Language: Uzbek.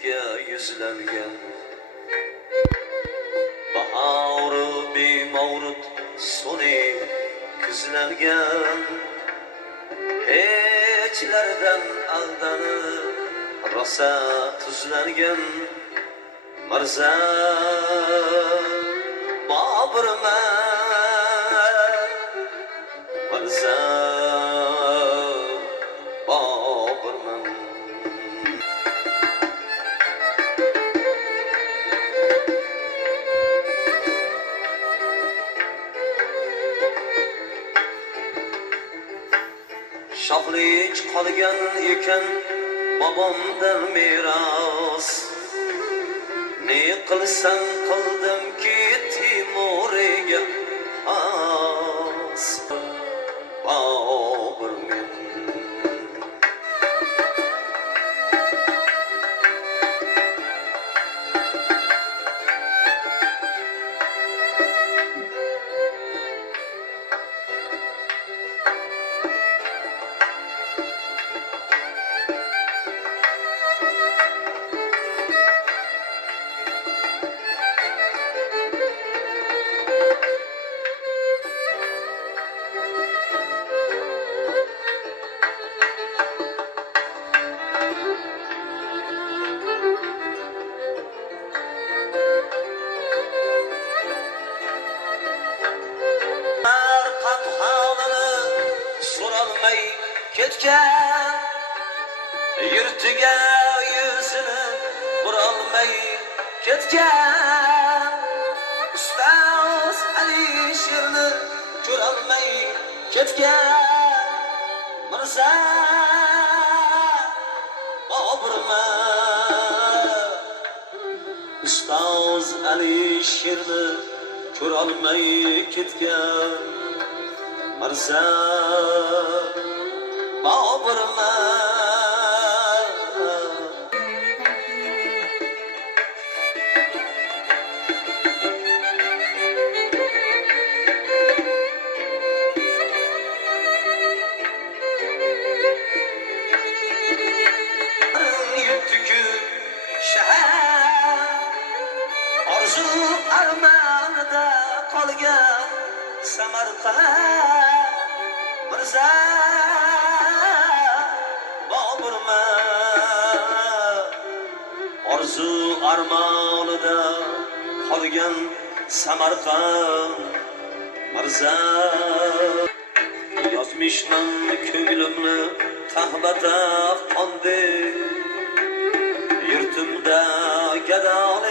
ketga yuzlangan bahori bemavrid suni kuzlangan hechlardan aldanib rosa tuzlangan Mirza Boburman Mirza Boburman shohlik qolgan ekan bobomdan meros ne qilsam qildimki Timuriga xos Boburman ketgan yurtiga yuzini burolmay ketgan ustoz Alisherni ko'rolmay ketgan Mirza Boburman ustoz Alisherni ko'rolmay ketgan Mirza Boburman yurtku shahar orzu armonida qolgan Samarqand Mirza orzu armonida qolgan Samarqand Mirza yozmishman ko'nglimni tahbata qondi yurtimda gadolik